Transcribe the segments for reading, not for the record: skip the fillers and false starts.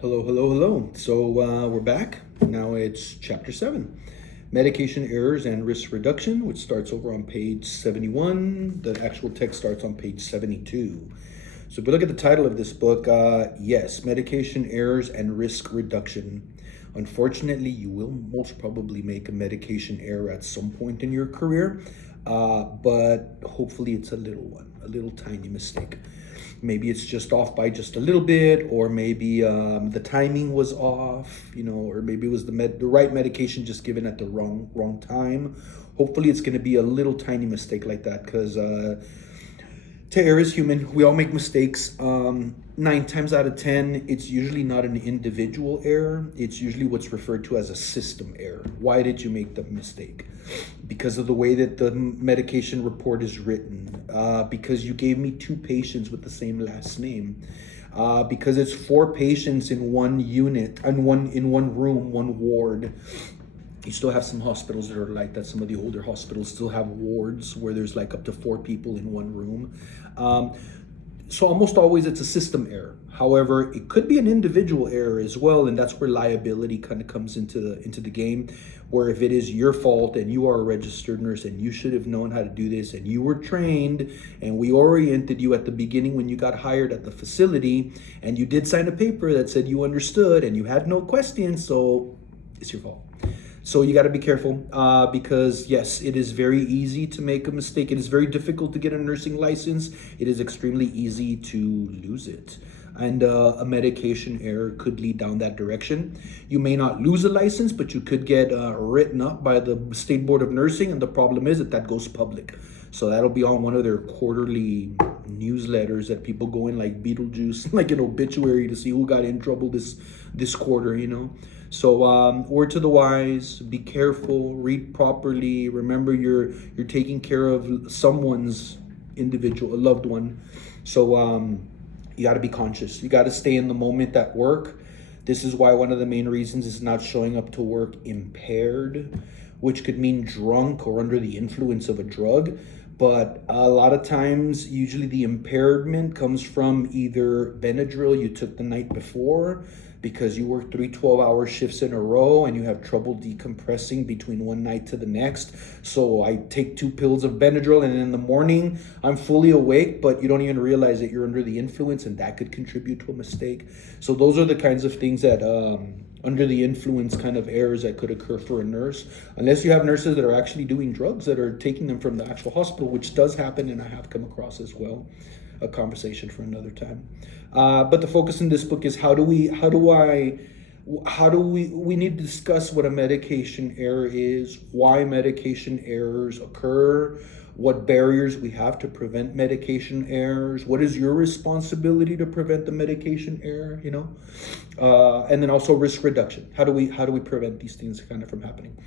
Hello, hello, hello. So we're back. Now it's chapter 7, medication errors and risk reduction, which starts over on page 71. The actual text starts on page 72. So if we look at the title of this book, yes, medication errors and risk reduction. Unfortunately, you will most probably make a medication error at some point in your career, but hopefully it's a little one, a little tiny mistake. Maybe it's just off by just a little bit, or maybe the timing was off, or maybe it was the right medication just given at the wrong time. Hopefully, it's going to be a little tiny mistake like that, because to err is human. We all make mistakes. 9 times out of 10, it's usually not an individual error. It's usually what's referred to as a system error. Why did you make the mistake? Because of the way that the medication report is written. Because you gave me 2 patients with the same last name. Because it's 4 patients in one unit, in one room, one ward. You still have some hospitals that are like that. Some of the older hospitals still have wards where there's like up to 4 people in one room. So almost always it's a system error. However, it could be an individual error as well, and that's where liability kind of comes into the game. Where if it is your fault and you are a registered nurse and you should have known how to do this and you were trained and we oriented you at the beginning when you got hired at the facility and you did sign a paper that said you understood and you had no questions, so it's your fault. So you got to be careful because yes, it is very easy to make a mistake. It is very difficult to get a nursing license. It is extremely easy to lose it. And a medication error could lead down that direction. You may not lose a license, but you could get written up by the State Board of Nursing. And the problem is that goes public. So that'll be on one of their quarterly newsletters that people go in like Beetlejuice, like an obituary to see who got in trouble this quarter. So word to the wise, be careful, read properly. Remember you're taking care of someone's individual, a loved one. So you got to be conscious. You got to stay in the moment at work. This is why one of the main reasons is not showing up to work impaired, which could mean drunk or under the influence of a drug. But a lot of times, usually the impairment comes from either Benadryl you took the night before because you work 3 12-hour shifts in a row and you have trouble decompressing between one night to the next. So I take 2 pills of Benadryl and in the morning I'm fully awake, but you don't even realize that you're under the influence, and that could contribute to a mistake. So those are the kinds of things that under the influence kind of errors that could occur for a nurse, unless you have nurses that are actually doing drugs that are taking them from the actual hospital, which does happen and I have come across as well. A conversation for another time. But the focus in this book is we need to discuss what a medication error is, why medication errors occur, what barriers we have to prevent medication errors, what is your responsibility to prevent the medication error, and then also risk reduction. How do we prevent these things kind of from happening?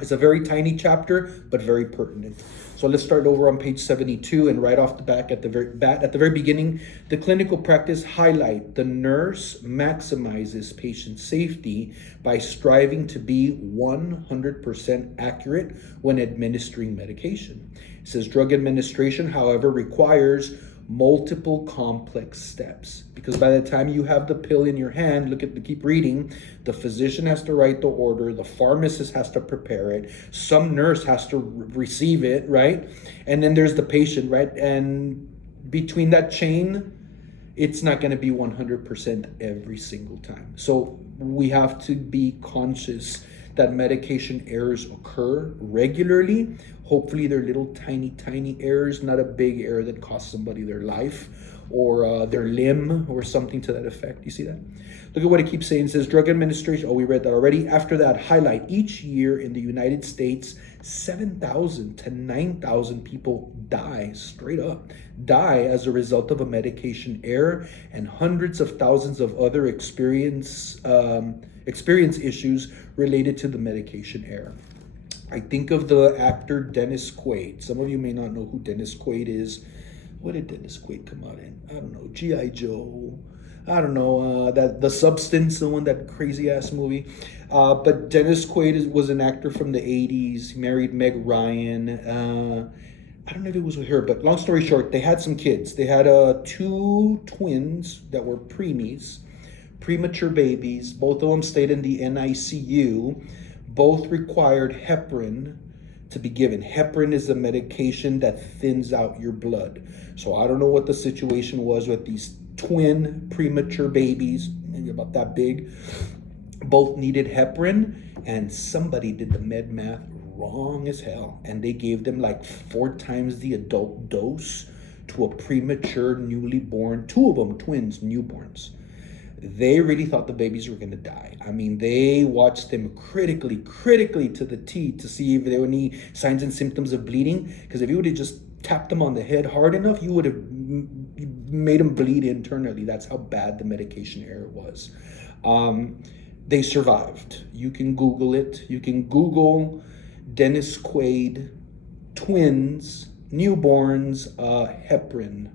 It's a very tiny chapter, but very pertinent. So let's start over on page 72, and right off the bat, at the very beginning, the clinical practice highlight the nurse maximizes patient safety by striving to be 100% accurate when administering medication. It says drug administration, however, requires multiple complex steps, because by the time you have the pill in your hand, keep reading, the physician has to write the order, the pharmacist has to prepare it, some nurse has to receive it, right? And then there's the patient, right? And between that chain, it's not going to be 100% every single time. So we have to be conscious that medication errors occur regularly. Hopefully they're little tiny errors, not a big error that costs somebody their life or their limb or something to that effect. You see that? Look at what it keeps saying. It says drug administration. We read that already. After that, highlight each year in the United States, 7,000 to 9,000 people die as a result of a medication error, and hundreds of thousands of other experience issues related to the medication error. I think of the actor Dennis Quaid. Some of you may not know who Dennis Quaid is. What did Dennis Quaid come out in? I don't know. G.I. Joe. I don't know. That The Substance, the one, that crazy ass movie. But Dennis Quaid was an actor from the 80s. He married Meg Ryan. I don't know if it was with her, but long story short, they had some kids. They had 2 twins that were preemies. premature babies. Both of them stayed in the NICU. Both required heparin to be given. Heparin is a medication that thins out your blood. So I don't know what the situation was with these twin premature babies, maybe about that big. Both needed heparin, and somebody did the med math wrong as hell, and they gave them like 4 times the adult dose to a premature newly born, 2 of them twins, newborns. They really thought the babies were going to die. I mean, they watched them critically to the T to see if there were any signs and symptoms of bleeding, because if you would have just tapped them on the head hard enough, you would have made them bleed internally. That's how bad the medication error was. They survived. You can Google it. You can Google Dennis Quaid, twins, newborns, heparin.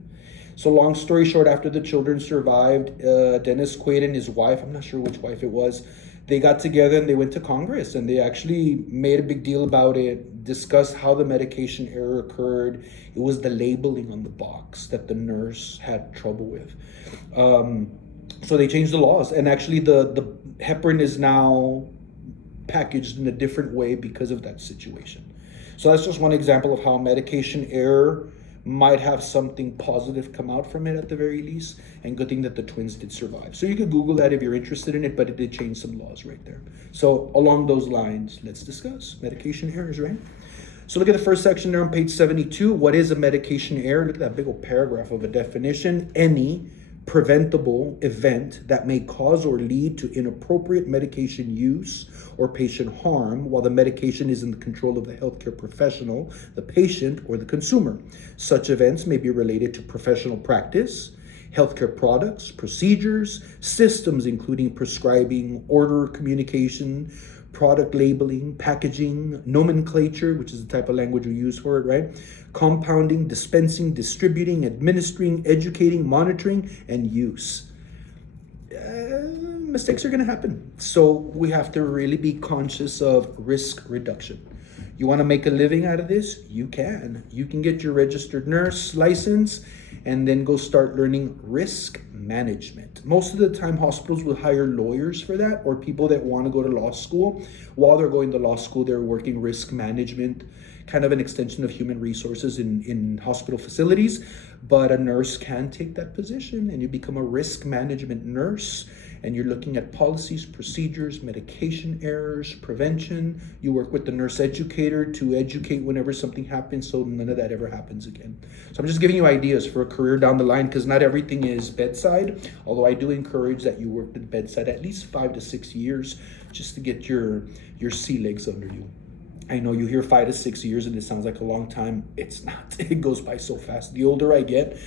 So long story short, after the children survived, Dennis Quaid and his wife, I'm not sure which wife it was, they got together and they went to Congress, and they actually made a big deal about it, discussed how the medication error occurred. It was the labeling on the box that the nurse had trouble with. So they changed the laws, and actually the heparin is now packaged in a different way because of that situation. So that's just one example of how medication error might have something positive come out from it at the very least, and good thing that the twins did survive. So you could Google that if you're interested in it, but it did change some laws right there. So along those lines, let's discuss medication errors, right? So look at the first section there on page 72. What is a medication error? Look at that big old paragraph of a definition. Any preventable event that may cause or lead to inappropriate medication use or patient harm while the medication is in the control of the healthcare professional, the patient, or the consumer. Such events may be related to professional practice, healthcare products, procedures, systems including prescribing, order communication, product labeling, packaging, nomenclature, which is the type of language we use for it, right? Compounding, dispensing, distributing, administering, educating, monitoring, and use. Mistakes are going to happen. So we have to really be conscious of risk reduction. You want to make a living out of this? You can. You can get your registered nurse license and then go start learning risk management. Most of the time, hospitals will hire lawyers for that, or people that want to go to law school. While they're going to law school, they're working risk management, kind of an extension of human resources in hospital facilities. But a nurse can take that position, and you become a risk management nurse, and you're looking at policies, procedures, medication errors, prevention. You work with the nurse educator to educate whenever something happens so none of that ever happens again. So I'm just giving you ideas for a career down the line, because not everything is bedside, although I do encourage that you work at bedside at least 5 to 6 years just to get your sea legs under you. I know you hear 5 to 6 years and it sounds like a long time. It's not. It goes by so fast. The older I get,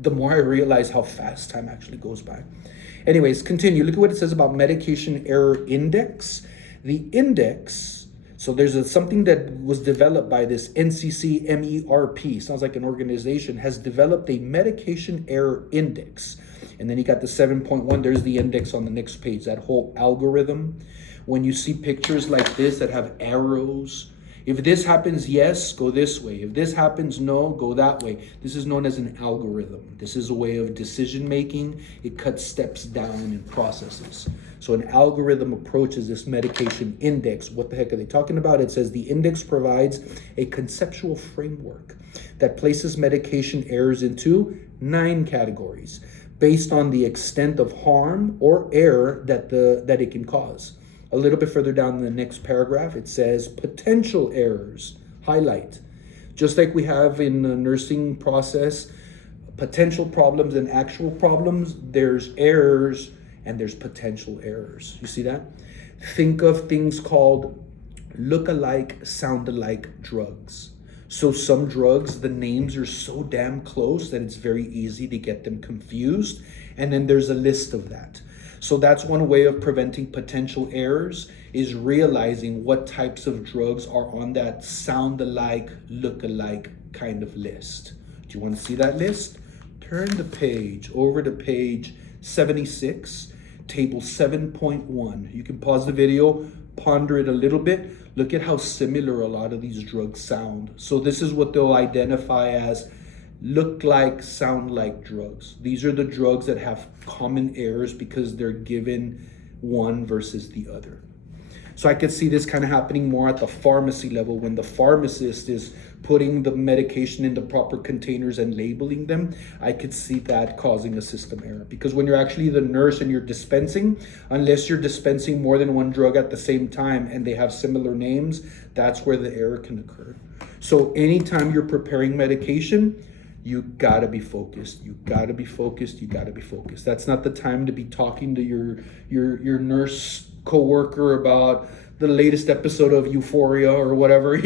the more I realize how fast time actually goes by. Anyways, continue. Look at what it says about medication error index. The index, so there's something that was developed by this NCCMERP, sounds like an organization, has developed a medication error index. And then you got the 7.1, there's the index on the next page, that whole algorithm. When you see pictures like this that have arrows, if this happens, yes, go this way. If this happens, no, go that way. This is known as an algorithm. This is a way of decision making. It cuts steps down in processes. So an algorithm approaches this medication index. What the heck are they talking about? It says the index provides a conceptual framework that places medication errors into 9 categories based on the extent of harm or error that it can cause. A little bit further down in the next paragraph, it says potential errors, highlight. Just like we have in the nursing process, potential problems and actual problems, there's errors and there's potential errors. You see that? Think of things called look-alike, sound-alike drugs. So some drugs, the names are so damn close that it's very easy to get them confused. And then there's a list of that. So that's one way of preventing potential errors, is realizing what types of drugs are on that sound-alike, look-alike kind of list. Do you want to see that list? Turn the page over to page 76, table 7.1. You can pause the video, ponder it a little bit. Look at how similar a lot of these drugs sound. So this is what they'll identify as look like, sound like drugs. These are the drugs that have common errors because they're given one versus the other. So I could see this kind of happening more at the pharmacy level when the pharmacist is putting the medication in the proper containers and labeling them. I could see that causing a system error, because when you're actually the nurse and you're dispensing, unless you're dispensing more than one drug at the same time and they have similar names, that's where the error can occur. So anytime you're preparing medication, you gotta be focused. You gotta be focused. You gotta be focused. That's not the time to be talking to your nurse coworker about the latest episode of Euphoria or whatever.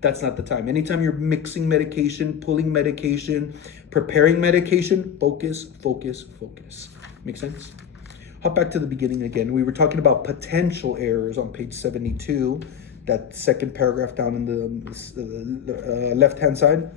That's not the time. Anytime you're mixing medication, pulling medication, preparing medication, focus, focus, focus. Make sense? Hop back to the beginning again. We were talking about potential errors on page 72, that second paragraph down in the left-hand side.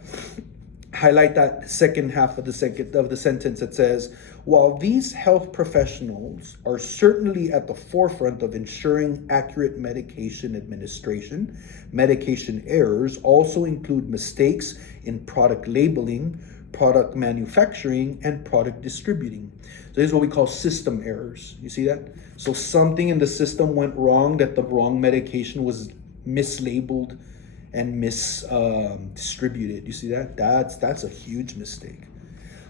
Highlight that second half of the sentence that says, while these health professionals are certainly at the forefront of ensuring accurate medication administration, medication errors also include mistakes in product labeling, product manufacturing, and product distributing. So this is what we call system errors. You see that? So something in the system went wrong, that the wrong medication was mislabeled and misdistributed. You see that? That's a huge mistake.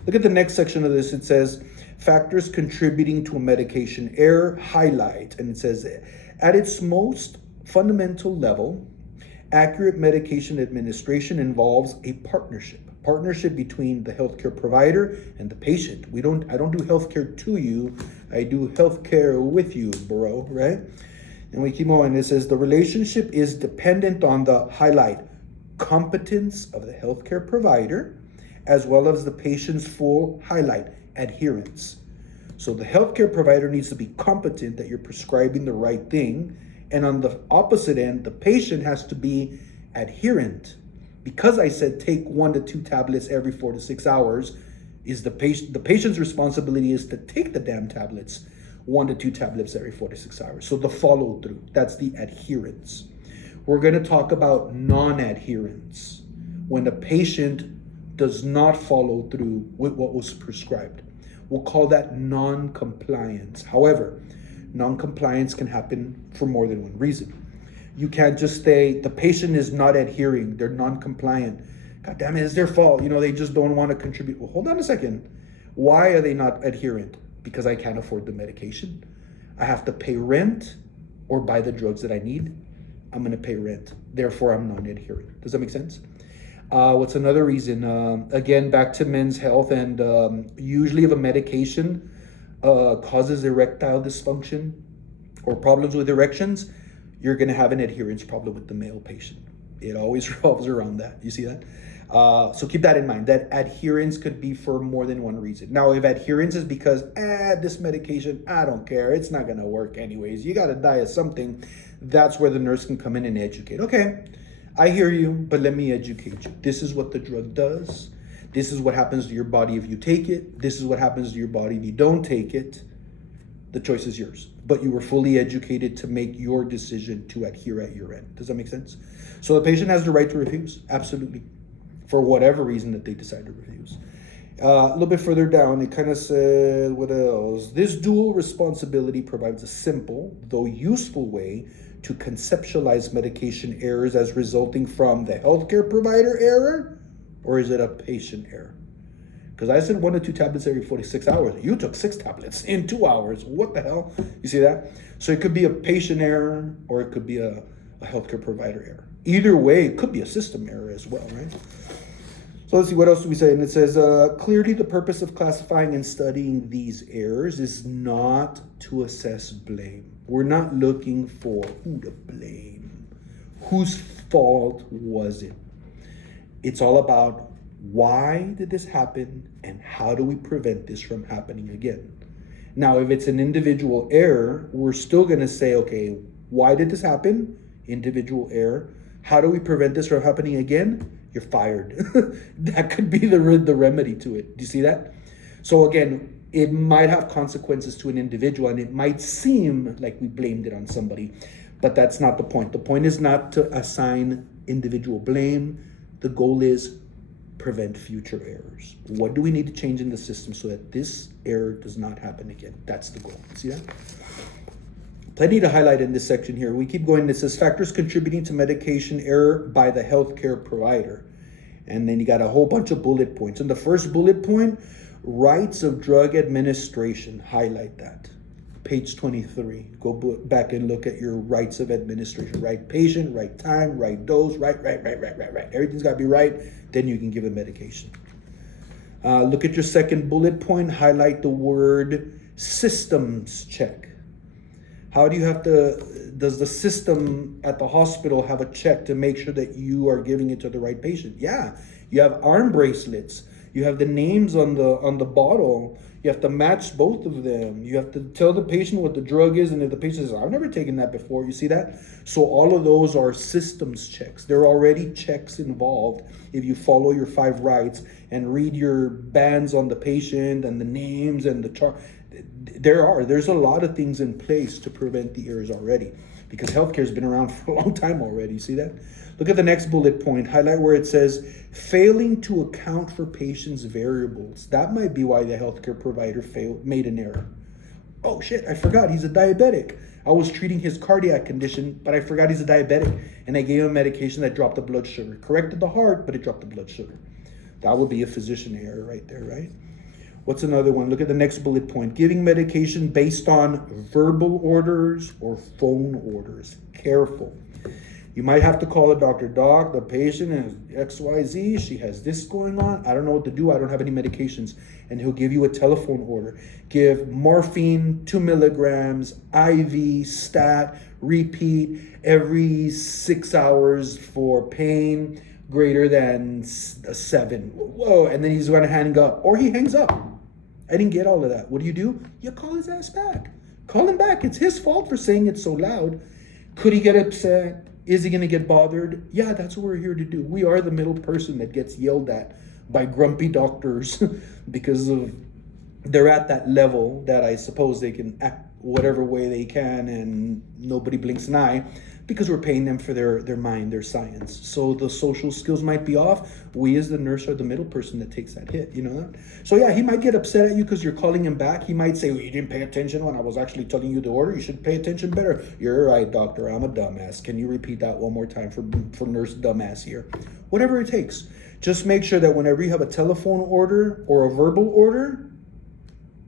Look at the next section of this. It says, factors contributing to a medication error, highlight. And it says, at its most fundamental level, accurate medication administration involves a partnership between the healthcare provider and the patient. I don't do healthcare to you, I do healthcare with you, bro, right? And we keep on. It says the relationship is dependent on the highlight competence of the healthcare provider, as well as the patient's full highlight adherence. So the healthcare provider needs to be competent that you're prescribing the right thing. And on the opposite end, the patient has to be adherent. Because I said take 1 to 2 tablets every 4 to 6 hours, is the patient's responsibility is to take the damn tablets 1 to 2 tablets every 4 to 6 hours. So the follow through, that's the adherence. We're going to talk about non-adherence, when the patient does not follow through with what was prescribed. We'll call that non-compliance. However, non-compliance can happen for more than one reason. You can't just say the patient is not adhering, they're non-compliant. God damn it, it's their fault. They just don't want to contribute. Well, hold on a second. Why are they not adherent? Because I can't afford the medication. I have to pay rent or buy the drugs that I need. I'm going to pay rent. Therefore, I'm non-adherent. Does that make sense? What's another reason? Again, back to men's health, and usually if a medication causes erectile dysfunction or problems with erections, you're going to have an adherence problem with the male patient. It always revolves around that. You see that? So keep that in mind, that adherence could be for more than one reason. Now, if adherence is because, this medication, I don't care, it's not going to work anyways, you got to die of something, that's where the nurse can come in and educate. Okay, I hear you, but let me educate you. This is what the drug does. This is what happens to your body if you take it. This is what happens to your body if you don't take it. The choice is yours, but you were fully educated to make your decision to adhere at your end. Does that make sense? So the patient has the right to refuse, absolutely, for whatever reason that they decide to refuse. A little bit further down, it kind of said, what else? This dual responsibility provides a simple, though useful way to conceptualize medication errors as resulting from the healthcare provider error, or is it a patient error? Because I said 1 to 2 tablets every 46 hours. You took 6 tablets in 2 hours. What the hell? You see that? So it could be a patient error, or it could be a healthcare provider error. Either way, it could be a system error as well, right? So let's see, what else do we say? And it says, clearly the purpose of classifying and studying these errors is not to assess blame. We're not looking for who to blame. Whose fault was it? It's all about why did this happen and how do we prevent this from happening again? Now, if it's an individual error, we're still going to say, okay, why did this happen? Individual error. How do we prevent this from happening again? You're fired. That could be the remedy to it. Do you see that? So again, it might have consequences to an individual and it might seem like we blamed it on somebody, but that's not the point. The point is not to assign individual blame. The goal is prevent future errors. What do we need to change in the system so that this error does not happen again? That's the goal. See that? Plenty to highlight in this section here. We keep going. It says factors contributing to medication error by the healthcare provider. And then you got a whole bunch of bullet points. And the first bullet point, rights of drug administration. Highlight that. Page 23. Go back and look at your rights of administration. Right patient, right time, right dose, right. Everything's got to be right. Then you can give a medication. Look at your second bullet point. Highlight the word systems check. How do you have to, does the system at the hospital have a check to make sure that you are giving it to the right patient? Yeah, you have arm bracelets. You have the names on the bottle. You have to match both of them. You have to tell the patient what the drug is, and if the patient says, I've never taken that before, you see that? So all of those are systems checks. There are already checks involved if you follow your 5 rights and read your bands on the patient and the names and the chart. There's a lot of things in place to prevent the errors already, because healthcare has been around for a long time already. You see that? Look at the next bullet point. Highlight where it says failing to account for patients' variables. That might be why the healthcare provider made an error. Oh shit, I forgot he's a diabetic. I was treating his cardiac condition, but I forgot he's a diabetic, and I gave him medication that dropped the blood sugar. Corrected the heart, but it dropped the blood sugar. That would be a physician error right there, right? What's another one? Look at the next bullet point. Giving medication based on verbal orders or phone orders. Careful. You might have to call the doctor. Doc, the patient is XYZ. She has this going on. I don't know what to do. I don't have any medications. And he'll give you a telephone order. Give morphine, 2 milligrams, IV, stat, repeat every 6 hours for pain greater than 7. Whoa, and then he's going to hang up. Or he hangs up. I didn't get all of that. What do? You call his ass back. Call him back. It's his fault for saying it so loud. Could he get upset? Is he going to get bothered? Yeah, that's what we're here to do. We are the middle person that gets yelled at by grumpy doctors because of they're at that level that I suppose they can act whatever way they can and nobody blinks an eye, because we're paying them for their mind, their science. So the social skills might be off. We as the nurse are the middle person that takes that hit, you know that? So yeah, he might get upset at you because you're calling him back. He might say, well, you didn't pay attention when I was actually telling you the order. You should pay attention better. You're right, doctor, I'm a dumbass. Can you repeat that one more time for nurse dumbass here? Whatever it takes. Just make sure that whenever you have a telephone order or a verbal order,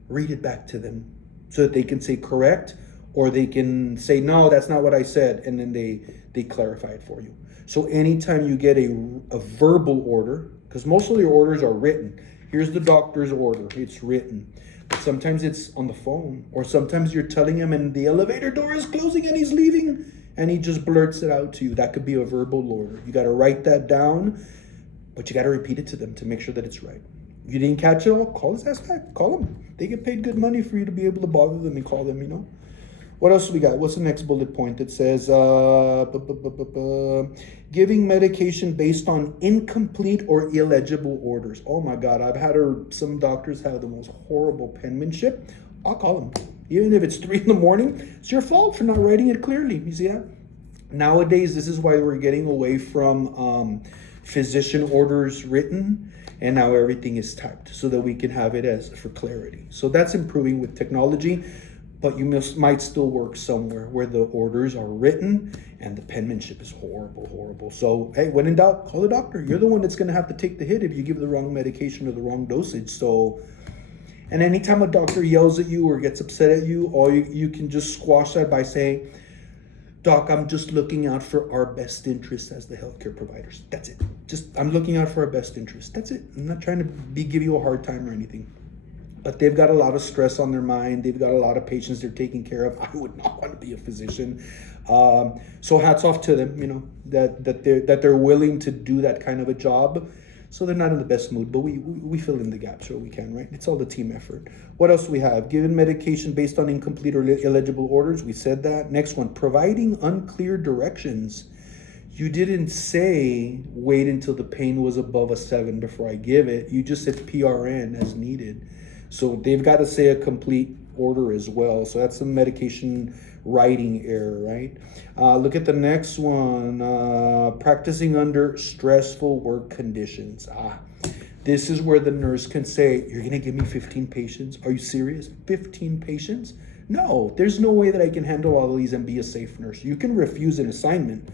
read it back to them so that they can say correct, or they can say, no, that's not what I said, and then they clarify it for you. So anytime you get a verbal order, because most of your orders are written. Here's the doctor's order, it's written. But sometimes it's on the phone, or sometimes you're telling him and the elevator door is closing and he's leaving, and he just blurts it out to you. That could be a verbal order. You got to write that down, but you got to repeat it to them to make sure that it's right. If you didn't catch it all, call his ass back. Call them. They get paid good money for you to be able to bother them and call them, you know. What else we got? What's the next bullet point? It says, giving medication based on incomplete or illegible orders. Oh my God, I've had some doctors have the most horrible penmanship. I'll call them. Even if it's 3 a.m, it's your fault for not writing it clearly. You see that? Nowadays, this is why we're getting away from physician orders written, and now everything is typed so that we can have it as for clarity. So that's improving with technology. But you might still work somewhere where the orders are written and the penmanship is horrible. So, hey, when in doubt, call the doctor. You're the one that's going to have to take the hit if you give the wrong medication or the wrong dosage. So, and anytime a doctor yells at you or gets upset at you, or you can just squash that by saying, Doc, I'm just looking out for our best interest as the healthcare providers. That's it. I'm looking out for our best interest. That's it. I'm not trying to give you a hard time or anything. But they've got a lot of stress on their mind. They've got a lot of patients they're taking care of. I would not want to be a physician. So hats off to them, you know, that they're willing to do that kind of a job. So they're not in the best mood, but we fill in the gaps where we can, right? It's all the team effort. What else we have? Given medication based on incomplete or illegible orders. We said that. Next one, providing unclear directions. You didn't say wait until the pain was above a 7 before I give it. You just said PRN as needed. So they've got to say a complete order as well. So that's the medication writing error, right? Look at the next one, practicing under stressful work conditions. This is where the nurse can say, you're gonna give me 15 patients? Are you serious? 15 patients? No, there's no way that I can handle all of these and be a safe nurse. You can refuse an assignment,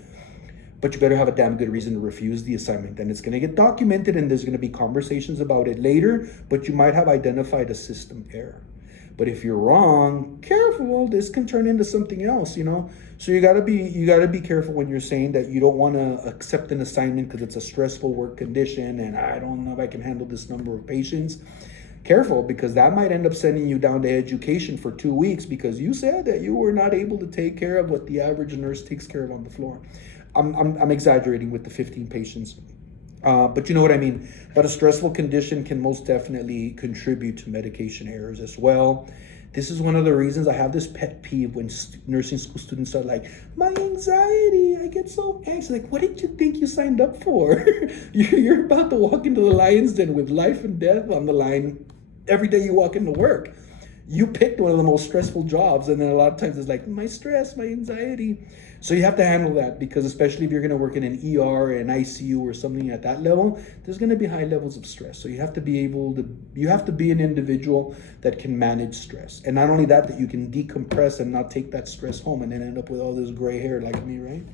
but you better have a damn good reason to refuse the assignment. And it's gonna get documented and there's gonna be conversations about it later, but you might have identified a system error. But if you're wrong, careful, this can turn into something else, you know? So you gotta be careful when you're saying that you don't wanna accept an assignment because it's a stressful work condition and I don't know if I can handle this number of patients. Careful, because that might end up sending you down to education for 2 weeks because you said that you were not able to take care of what the average nurse takes care of on the floor. I'm exaggerating with the 15 patients, but you know what I mean. But a stressful condition can most definitely contribute to medication errors as well. This is one of the reasons I have this pet peeve when nursing school students are like, my anxiety, I get so anxious. Like, what did you think you signed up for? You're about to walk into the lion's den with life and death on the line every day you walk into work. You picked one of the most stressful jobs, and then a lot of times it's like, my stress, my anxiety. So you have to handle that, because especially if you're going to work in an ER, an ICU, or something at that level, there's going to be high levels of stress. So you have to be an individual that can manage stress. And not only that you can decompress and not take that stress home and then end up with all this gray hair like me, right?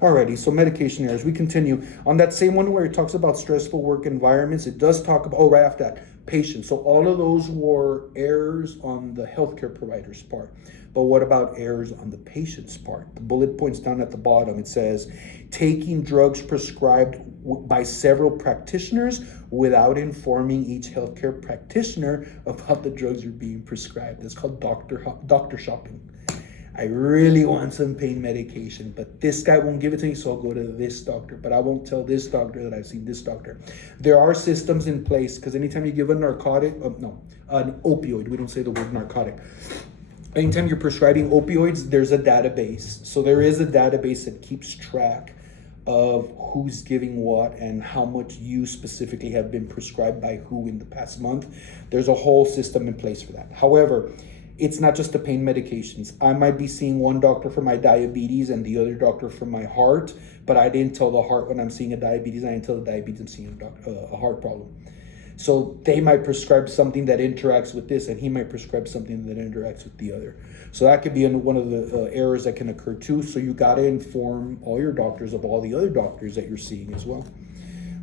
Alrighty, so medication errors. We continue. On that same one where it talks about stressful work environments, it does talk about, right after that, patients. So all of those were errors on the healthcare provider's part. But what about errors on the patient's part? The bullet points down at the bottom, it says, taking drugs prescribed by several practitioners without informing each healthcare practitioner about the drugs you're being prescribed. That's called doctor shopping. I really want some pain medication, but this guy won't give it to me, so I'll go to this doctor. But I won't tell this doctor that I've seen this doctor. There are systems in place, because anytime you give a narcotic, an opioid, we don't say the word narcotic. Anytime you're prescribing opioids, there's a database. So there is a database that keeps track of who's giving what and how much you specifically have been prescribed by who in the past month. There's a whole system in place for that. However, it's not just the pain medications. I might be seeing one doctor for my diabetes and the other doctor for my heart, but I didn't tell the heart when I'm seeing a diabetes. I didn't tell the diabetes I'm seeing a heart problem. So they might prescribe something that interacts with this, and he might prescribe something that interacts with the other. So that could be one of the errors that can occur too. So you got to inform all your doctors of all the other doctors that you're seeing as well.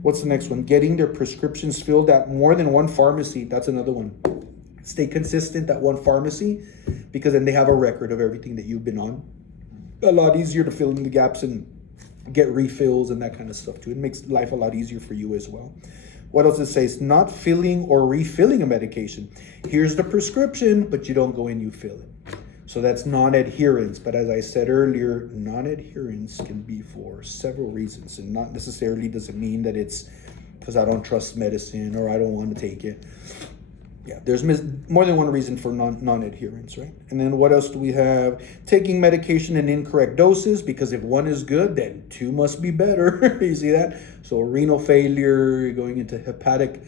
What's the next one? Getting their prescriptions filled at more than one pharmacy. That's another one. Stay consistent at one pharmacy, because then they have a record of everything that you've been on. A lot easier to fill in the gaps and get refills and that kind of stuff too. It makes life a lot easier for you as well. What else it says? Not filling or refilling a medication. Here's the prescription, but you don't go in, you fill it. So that's non-adherence. But as I said earlier, non-adherence can be for several reasons, and not necessarily doesn't mean that it's because I don't trust medicine or I don't want to take it. Yeah, there's more than one reason for non-adherence, right? And then what else do we have? Taking medication in incorrect doses, because if one is good, then two must be better. You see that? So renal failure, going into hepatic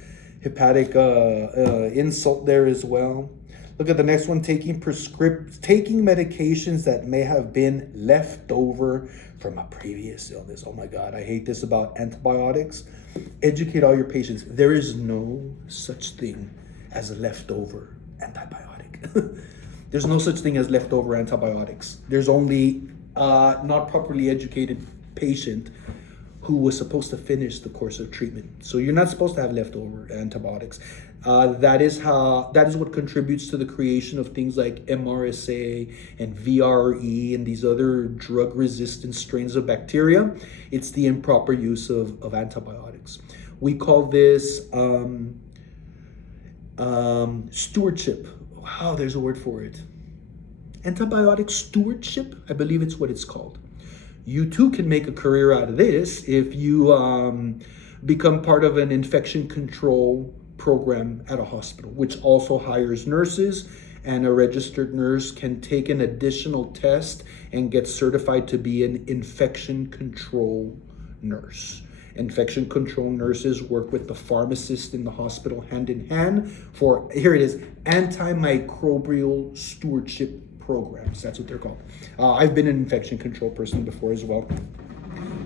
insult there as well. Look at the next one, taking medications that may have been left over from a previous illness. Oh my God, I hate this about antibiotics. Educate all your patients. There is no such thing as a leftover antibiotic. There's no such thing as leftover antibiotics. There's only not properly educated patient who was supposed to finish the course of treatment. So you're not supposed to have leftover antibiotics. That is what contributes to the creation of things like MRSA and VRE and these other drug-resistant strains of bacteria. It's the improper use of antibiotics. We call this stewardship. Wow, there's a word for it. Antibiotic stewardship, I believe it's what it's called. You too can make a career out of this if you become part of an infection control program at a hospital, which also hires nurses, and a registered nurse can take an additional test and get certified to be an infection control nurse. Infection control nurses work with the pharmacist in the hospital hand in hand for, here it is, antimicrobial stewardship programs. That's what they're called. I've been an infection control person before as well.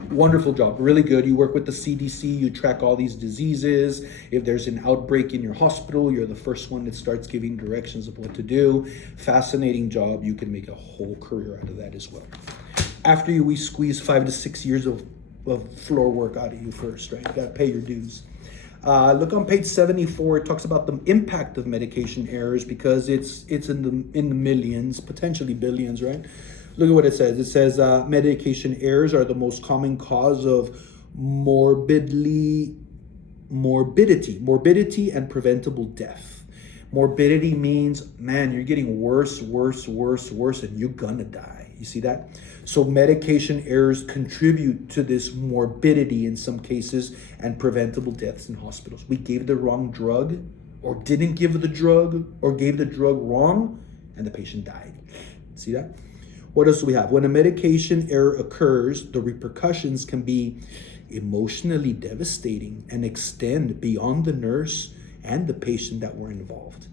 Wonderful job, really good. You work with the CDC, you track all these diseases. If there's an outbreak in your hospital, you're the first one that starts giving directions of what to do. Fascinating job. You can make a whole career out of that as well. After we squeeze 5 to 6 years of floor work out of you first, right? You gotta pay your dues. Look on page 74, it talks about the impact of medication errors because it's in the millions, potentially billions, right? Look at what it says. It says medication errors are the most common cause of morbidity and preventable death. Morbidity means, man, you're getting worse, and you're gonna die. You see that? So medication errors contribute to this morbidity in some cases and preventable deaths in hospitals. We gave the wrong drug or didn't give the drug or gave the drug wrong and the patient died. See that? What else do we have? When a medication error occurs, the repercussions can be emotionally devastating and extend beyond the nurse and the patient that were involved.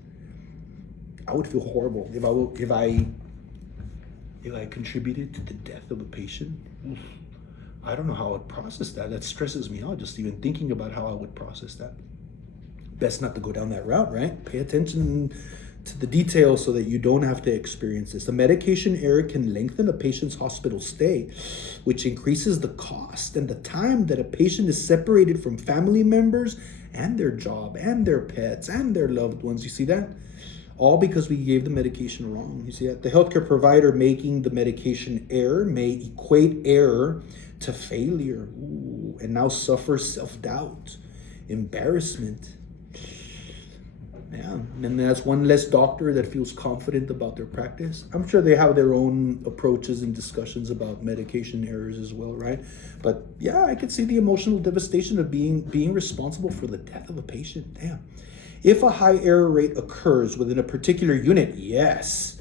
I would feel horrible if I contributed to the death of a patient. I don't know how I would process that. That stresses me out just even thinking about how I would process that. Best not to go down that route, right? Pay attention to the details so that you don't have to experience this. A medication error can lengthen a patient's hospital stay, which increases the cost and the time that a patient is separated from family members and their job and their pets and their loved ones. You see that? All because we gave the medication wrong. You see that? The healthcare provider making the medication error may equate error to failure and now suffer self-doubt, embarrassment. Yeah, and that's one less doctor that feels confident about their practice. I'm sure they have their own approaches and discussions about medication errors as well, right? But yeah, I could see the emotional devastation of being responsible for the death of a patient. Damn. If a high error rate occurs within a particular unit, yes.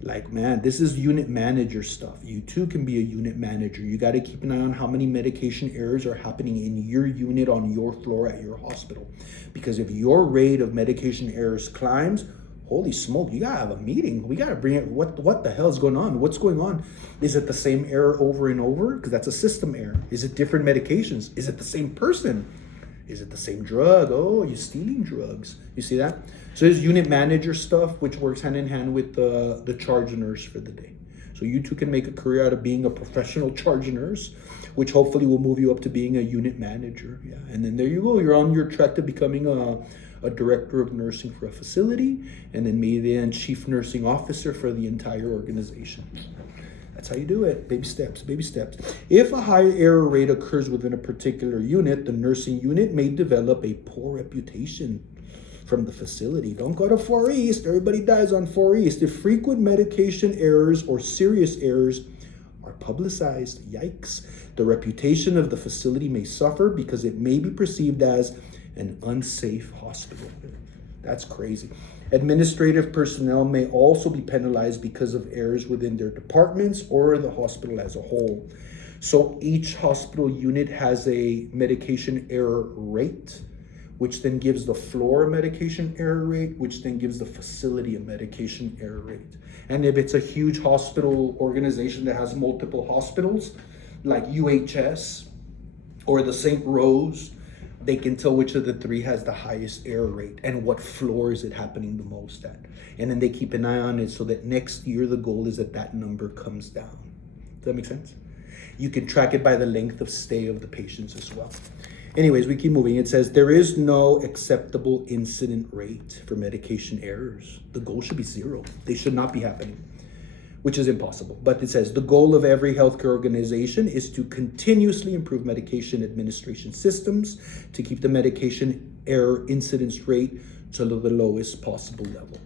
Like, man, this is unit manager stuff. You too can be a unit manager. You got to keep an eye on how many medication errors are happening in your unit on your floor at your hospital. Because if your rate of medication errors climbs, holy smoke, you got to have a meeting. We got to bring it. What the hell is going on? What's going on? Is it the same error over and over? Because that's a system error. Is it different medications? Is it the same person? Is it the same drug? Oh, you're stealing drugs. You see that? So there's unit manager stuff, which works hand in hand with the charge nurse for the day. So you too can make a career out of being a professional charge nurse, which hopefully will move you up to being a unit manager. Yeah, and then there you go. You're on your track to becoming a director of nursing for a facility, and then maybe then chief nursing officer for the entire organization. That's how you do it. Baby steps, baby steps. If a high error rate occurs within a particular unit, the nursing unit may develop a poor reputation from the facility. Don't go to 4 East. Everybody dies on 4 East. If frequent medication errors or serious errors are publicized, yikes, the reputation of the facility may suffer because it may be perceived as an unsafe hospital. That's crazy. Administrative personnel may also be penalized because of errors within their departments or the hospital as a whole. So each hospital unit has a medication error rate, which then gives the floor a medication error rate, which then gives the facility a medication error rate. And if it's a huge hospital organization that has multiple hospitals, like UHS or the St. Rose, they can tell which of the three has the highest error rate and what floor is it happening the most at. And then they keep an eye on it so that next year the goal is that that number comes down. Does that make sense? You can track it by the length of stay of the patients as well. Anyways, we keep moving. It says there is no acceptable incident rate for medication errors. The goal should be 0. They should not be happening, which is impossible. But it says the goal of every healthcare organization is to continuously improve medication administration systems to keep the medication error incidence rate to the lowest possible level.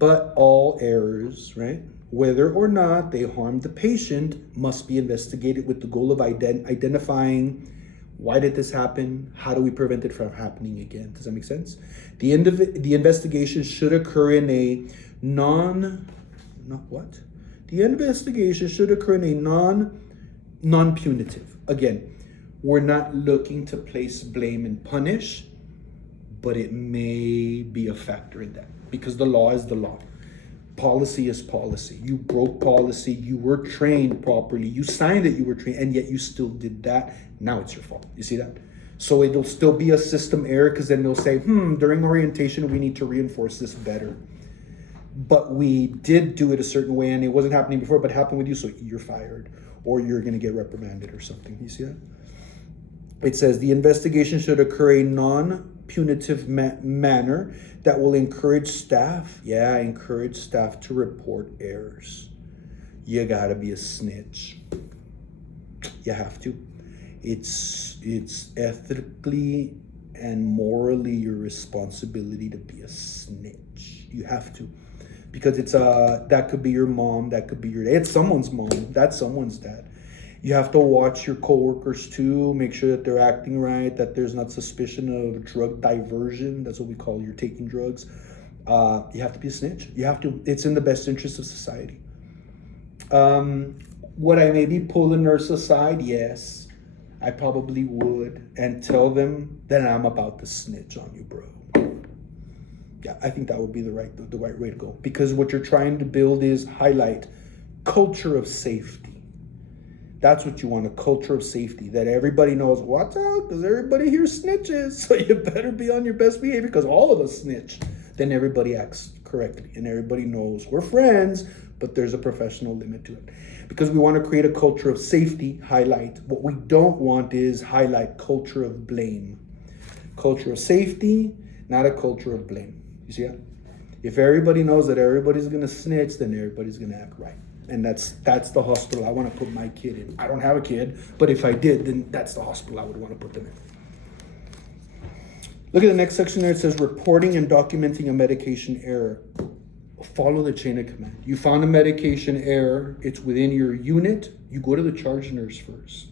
But all errors, right, whether or not they harm the patient, must be investigated with the goal of identifying why did this happen? How do we prevent it from happening again? Does that make sense? The investigation should occur in a The investigation should occur in a non-punitive. Again, We're not looking to place blame and punish, but it may be a factor in that because the law is the law. Policy is policy. You broke policy. You were trained properly. You signed that you were trained, and yet you still did that. Now it's your fault. You see that? So it'll still be a system error because then they'll say, during orientation, we need to reinforce this better. But we did do it a certain way and it wasn't happening before, but it happened with you, so you're fired or you're going to get reprimanded or something. You see that? It says the investigation should occur in a non-punitive manner that will encourage staff to report errors. You got to be a snitch. You have to. It's ethically and morally your responsibility to be a snitch. You have to. Because it's that could be your mom, that could be your dad. It's someone's mom, that's someone's dad. You have to watch your coworkers too, make sure that they're acting right, that there's not suspicion of drug diversion. That's what we call you're taking drugs. You have to be a snitch. You have to. It's in the best interest of society. Would I maybe pull the nurse aside? Yes, I probably would, and tell them that I'm about to snitch on you, bro. Yeah, I think that would be the right way to go. Because what you're trying to build is highlight culture of safety. That's what you want, a culture of safety, that everybody knows, watch out, because everybody here snitches. So you better be on your best behavior because all of us snitch. Then everybody acts correctly and everybody knows we're friends, but there's a professional limit to it. Because we want to create a culture of safety, highlight. What we don't want is highlight culture of blame. Culture of safety, not a culture of blame. You see that? If everybody knows that everybody's going to snitch, then everybody's going to act right. And that's the hospital I want to put my kid in. I don't have a kid, but if I did, then that's the hospital I would want to put them in. Look at the next section there. It says reporting and documenting a medication error. Follow the chain of command. You found a medication error. It's within your unit. You go to the charge nurse first.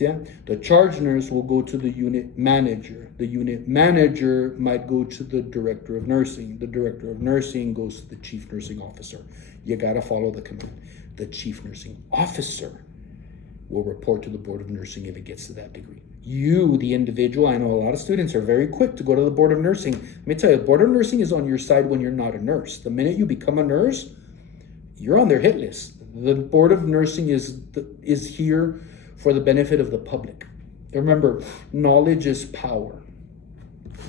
Yeah, the charge nurse will go to the unit manager. The unit manager might go to the director of nursing. The director of nursing goes to the chief nursing officer. You got to follow the command. The chief nursing officer will report to the board of nursing if it gets to that degree. You, the individual, I know a lot of students are very quick to go to the board of nursing. Let me tell you, the board of nursing is on your side when you're not a nurse. The minute you become a nurse, you're on their hit list. The board of nursing is here for the benefit of the public. Remember, knowledge is power.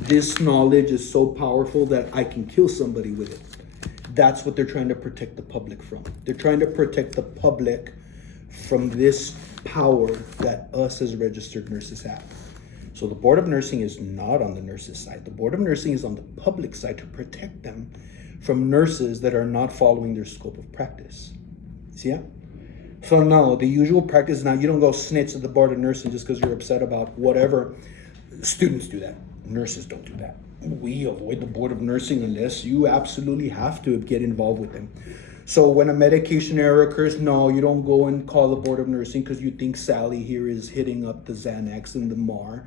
This knowledge is so powerful that I can kill somebody with it. That's what they're trying to protect the public from. They're trying to protect the public from this power that us as registered nurses have. So the board of nursing is not on the nurses' side. The board of nursing is on the public side to protect them from nurses that are not following their scope of practice. See that? So no, the usual practice now, you don't go snitch at the board of nursing just because you're upset about whatever. Students do that. Nurses don't do that. We avoid the board of nursing unless you absolutely have to get involved with them. So when a medication error occurs, no, you don't go and call the board of nursing because you think Sally here is hitting up the Xanax and the MAR.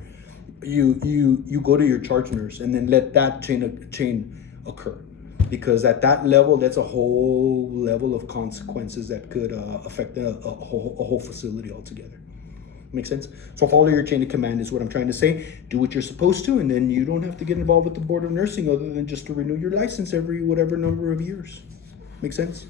You go to your charge nurse and then let that chain occur. Because at that level, that's a whole level of consequences that could affect a whole facility altogether. Make sense? So follow your chain of command is what I'm trying to say. Do what you're supposed to, and then you don't have to get involved with the board of nursing other than just to renew your license every whatever number of years. Make sense?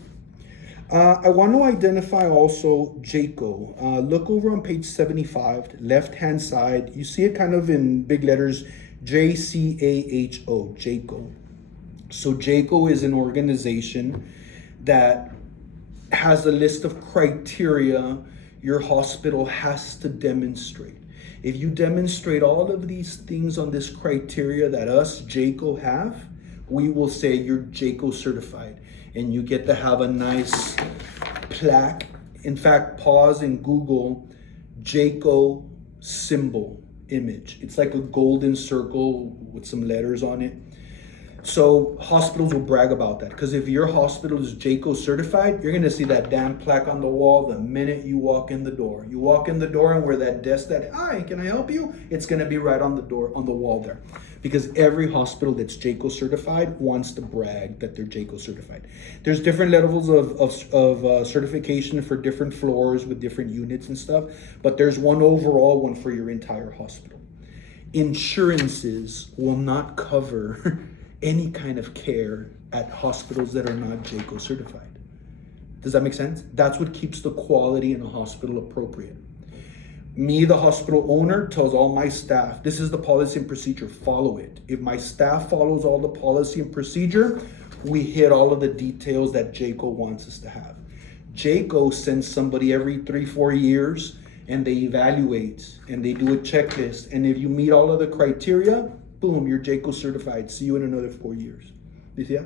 I want to identify also JACO. Look over on page 75, left-hand side. You see it kind of in big letters, JCAHO, JACO. So JACO is an organization that has a list of criteria your hospital has to demonstrate. If you demonstrate all of these things on this criteria that us, JACO, have, we will say you're JACO certified and you get to have a nice plaque. In fact, pause and Google JACO symbol image. It's like a golden circle with some letters on it. So hospitals will brag about that, because if your hospital is JCO certified, you're gonna see that damn plaque on the wall the minute you walk in the door. You walk in the door, and where that desk that, "Hi, can I help you?" It's gonna be right on the door, on the wall there. Because every hospital that's JCO certified wants to brag that they're JCO certified. There's different levels of certification for different floors with different units and stuff, but there's one overall one for your entire hospital. Insurances will not cover any kind of care at hospitals that are not JCO certified. Does that make sense? That's what keeps the quality in a hospital appropriate. Me, the hospital owner, tells all my staff, this is the policy and procedure, follow it. If my staff follows all the policy and procedure, we hit all of the details that JCO wants us to have. JCO sends somebody every 3-4 years, and they evaluate and they do a checklist. And if you meet all of the criteria, boom, you're JCO certified. See you in another 4 years. You see that?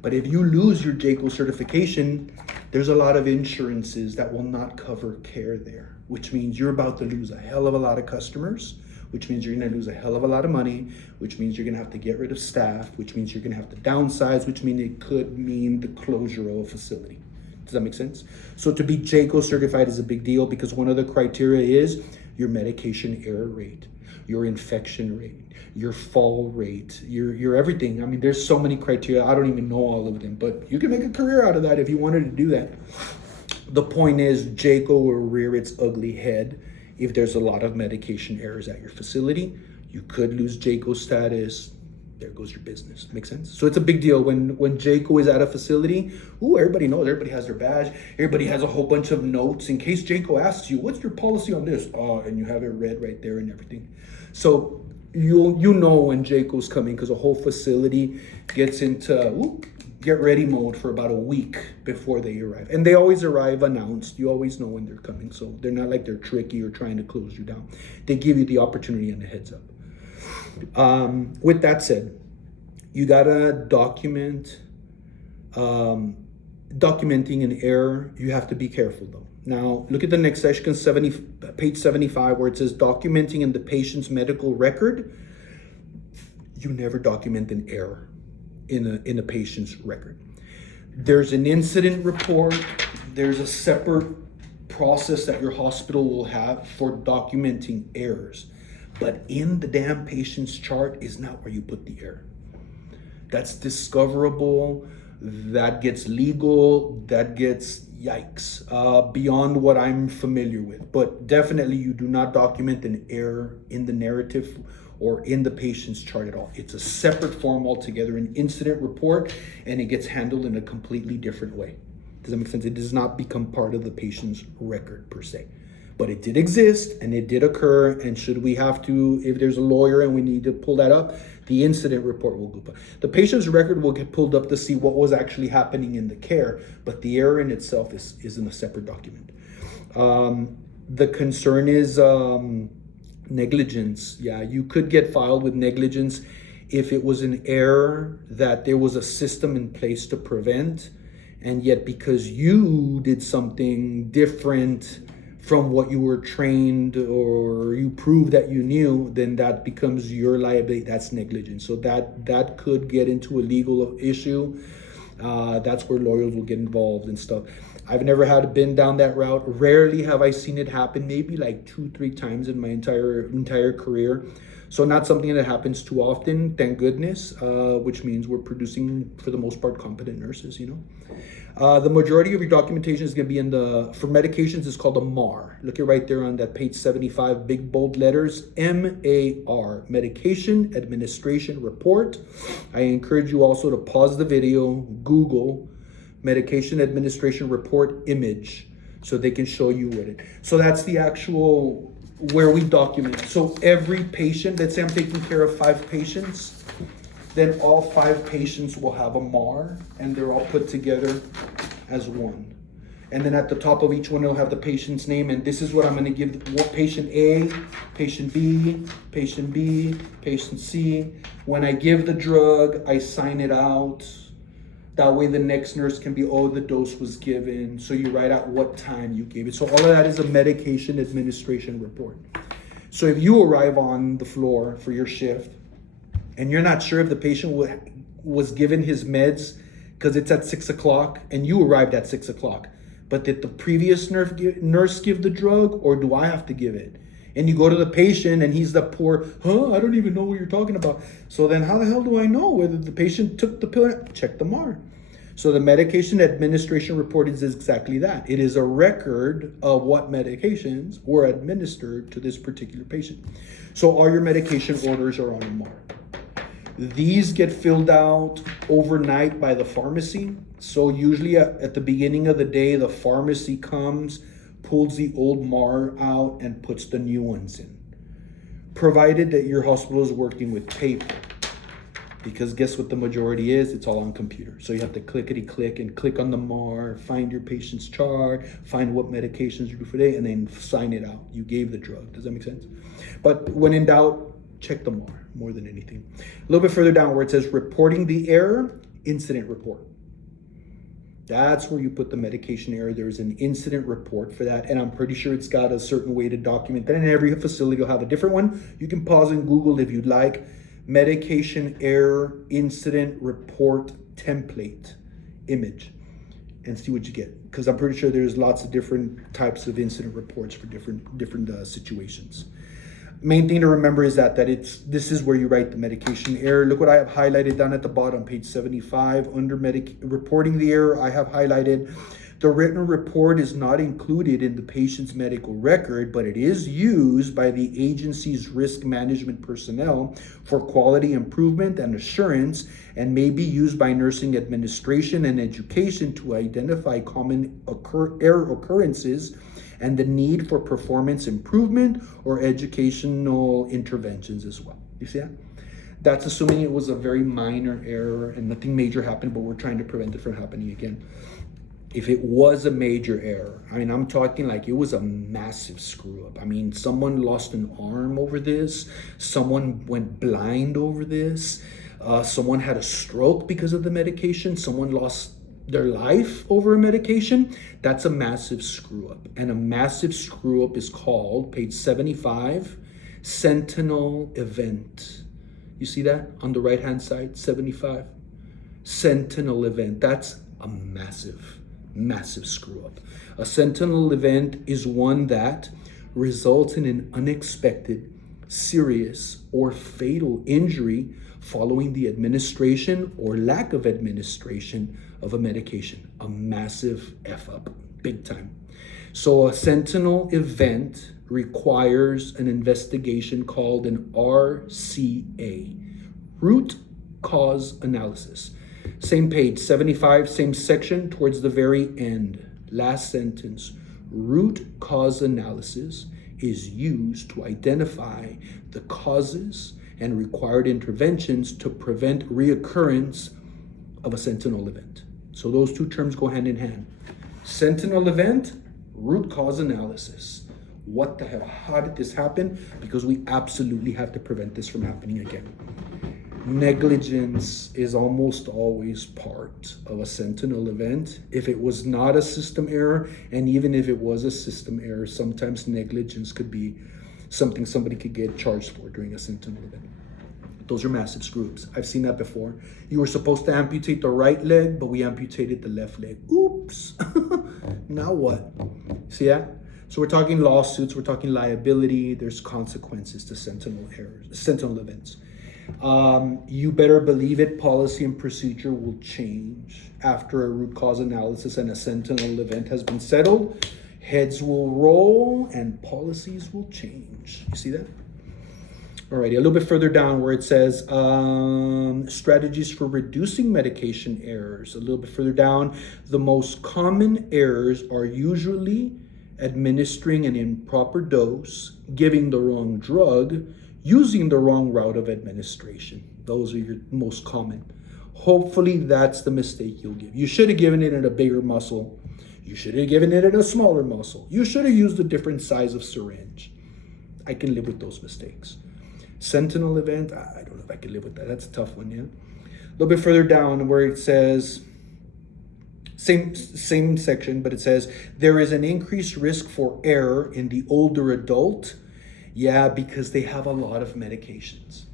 But if you lose your JCO certification, there's a lot of insurances that will not cover care there, which means you're about to lose a hell of a lot of customers, which means you're gonna lose a hell of a lot of money, which means you're gonna have to get rid of staff, which means you're gonna have to downsize, which means it could mean the closure of a facility. Does that make sense? So to be JCO certified is a big deal, because one of the criteria is your medication error rate, your infection rate, your fall rate, your everything. I mean, there's so many criteria. I don't even know all of them, but you can make a career out of that if you wanted to do that. The point is, JCO will rear its ugly head if there's a lot of medication errors at your facility. You could lose JCO status. There goes your business. Make sense? So it's a big deal when JCO is at a facility. Ooh, everybody knows. Everybody has their badge. Everybody has a whole bunch of notes in case JCO asks you, "What's your policy on this?" And you have it read right there and everything. So you know when JCO's coming, because a whole facility gets into get ready mode for about a week before they arrive. And they always arrive announced. You always know when they're coming. So they're not like they're tricky or trying to close you down. They give you the opportunity and the heads up. With that said, you gotta documenting an error. You have to be careful though. Now look at the next section, page 75, where it says documenting in the patient's medical record. You never document an error in a patient's record. There's an incident report. There's a separate process that your hospital will have for documenting errors. But in the damn patient's chart is not where you put the error. That's discoverable, that gets legal, that gets yikes, beyond what I'm familiar with. But definitely you do not document an error in the narrative or in the patient's chart at all. It's a separate form altogether, an incident report, and it gets handled in a completely different way. Does that make sense? It does not become part of the patient's record per se. But it did exist and it did occur, and should we have to, if there's a lawyer and we need to pull that up, the incident report will go up. The patient's record will get pulled up to see what was actually happening in the care, but the error in itself is in a separate document. The concern is negligence. Yeah, you could get filed with negligence if it was an error that there was a system in place to prevent, and yet because you did something different from what you were trained or you prove that you knew, then that becomes your liability. That's negligence. So that could get into a legal issue. That's where lawyers will get involved and stuff. I've never been down that route. Rarely have I seen it happen, maybe like 2-3 times in my entire career. So not something that happens too often, thank goodness, which means we're producing, for the most part, competent nurses, you know. The majority of your documentation is going to be for medications, it's called a MAR. Look at right there on that page 75, big bold letters, MAR, Medication Administration Report. I encourage you also to pause the video, Google Medication Administration Report image, so they can show you what it. So that's the actual where we document. So every patient, let's say I'm taking care of 5 patients, then all 5 patients will have a MAR, and they're all put together as one. And then at the top of each one, it'll have the patient's name, and this is what I'm going to give patient A, patient B, patient B, patient C. When I give the drug, I sign it out. That way the next nurse can be, the dose was given. So you write out what time you gave it. So all of that is a medication administration report. So if you arrive on the floor for your shift and you're not sure if the patient was given his meds because it's at 6 o'clock and you arrived at 6 o'clock. But did the previous nurse give the drug, or do I have to give it? And you go to the patient and he's the poor, I don't even know what you're talking about. So then how the hell do I know whether the patient took the pill? Check the MAR. So the medication administration report is exactly that. It is a record of what medications were administered to this particular patient. So all your medication orders are on a MAR. These get filled out overnight by the pharmacy. So usually at the beginning of the day, the pharmacy comes, pulls the old MAR out and puts the new ones in. Provided that your hospital is working with paper. Because guess what the majority is? It's all on computer. So you have to clickety-click and click on the MAR, find your patient's chart, find what medications you do for the day, and then sign it out. You gave the drug. Does that make sense? But when in doubt, check the MAR more than anything. A little bit further down where it says reporting the error, incident report. That's where you put the medication error. There's an incident report for that. And I'm pretty sure it's got a certain way to document that. And every facility will have a different one. You can pause and Google if you'd like. Medication error incident report template image and see what you get. Because I'm pretty sure there's lots of different types of incident reports for different situations. Main thing to remember is that this is where you write the medication error. Look what I have highlighted down at the bottom, page 75. Under reporting the error, I have highlighted the written report is not included in the patient's medical record, but it is used by the agency's risk management personnel for quality improvement and assurance, and may be used by nursing administration and education to identify common error occurrences and the need for performance improvement or educational interventions as well. You see that? That's assuming it was a very minor error and nothing major happened, but we're trying to prevent it from happening again. If it was a major error, I mean, I'm talking like it was a massive screw up. I mean, someone lost an arm over this. Someone went blind over this. Someone had a stroke because of the medication. Someone lost their life over a medication. That's a massive screw up. And a massive screw up is called, page 75, sentinel event. You see that on the right-hand side, 75? Sentinel event. That's a massive screw up. A sentinel event is one that results in an unexpected, serious, or fatal injury following the administration or lack of administration of a medication. A massive F up, big time. So a sentinel event requires an investigation called an RCA, root cause analysis. Same page, 75, same section, towards the very end. Last sentence. Root cause analysis is used to identify the causes and required interventions to prevent reoccurrence of a sentinel event. So those two terms go hand in hand. Sentinel event, root cause analysis. What the hell? How did this happen? Because we absolutely have to prevent this from happening again. Negligence is almost always part of a sentinel event. If it was not a system error, and even if it was a system error, sometimes negligence could be something somebody could get charged for during a sentinel event. Those are massive screw-ups. I've seen that before. You were supposed to amputate the right leg, but we amputated the left leg. Oops. Now what? See that? So we're talking lawsuits, we're talking liability. There's consequences to sentinel events. You better believe it, policy and procedure will change after a root cause analysis and a sentinel event has been settled. Heads will roll and policies will change. You see that? Alrighty, a little bit further down where it says strategies for reducing medication errors. A little bit further down, the most common errors are usually administering an improper dose, giving the wrong drug, using the wrong route of administration. Those are your most common. Hopefully that's the mistake you'll give. You should have given it in a bigger muscle. You should have given it in a smaller muscle. You should have used a different size of syringe. I can live with those mistakes. Sentinel event, I don't know if I can live with that. That's a tough one, yeah? A little bit further down where it says, same section, but it says, there is an increased risk for error in the older adult. Yeah, because they have a lot of medications.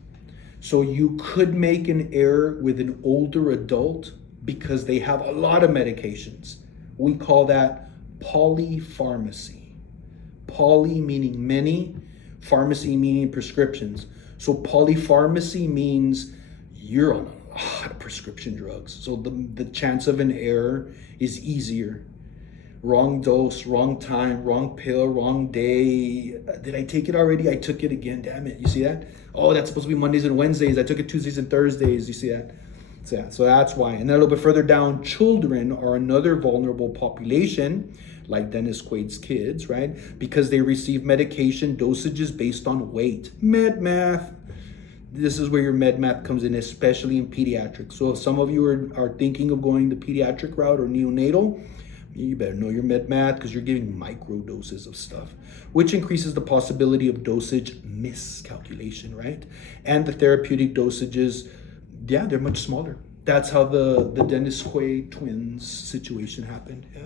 So you could make an error with an older adult because they have a lot of medications. We call that polypharmacy. Poly meaning many, pharmacy meaning prescriptions. So polypharmacy means you're on a lot of prescription drugs. So the chance of an error is easier. Wrong dose, wrong time, wrong pill, wrong day. Did I take it already? I took it again. Damn it. You see that? Oh, that's supposed to be Mondays and Wednesdays. I took it Tuesdays and Thursdays. You see that? So that's why. And then a little bit further down, children are another vulnerable population, like Dennis Quaid's kids, right? Because they receive medication dosages based on weight. Med math. This is where your med math comes in, especially in pediatrics. So if some of you are thinking of going the pediatric route or neonatal, you better know your med math because you're giving micro doses of stuff, which increases the possibility of dosage miscalculation, right? And the therapeutic dosages, yeah, they're much smaller. That's how the Dennis Quaid twins situation happened, yeah.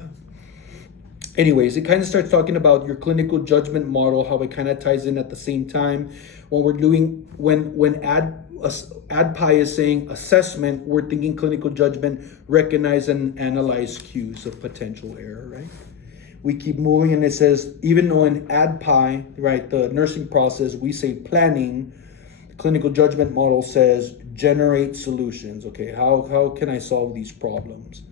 Anyways, it kind of starts talking about your clinical judgment model, how it kind of ties in at the same time. When we're doing, when ADPI is saying assessment, we're thinking clinical judgment, recognize and analyze cues of potential error, right? We keep moving and it says, even though in ADPI, right, the nursing process, we say planning, the clinical judgment model says generate solutions. Okay, how can I solve these problems?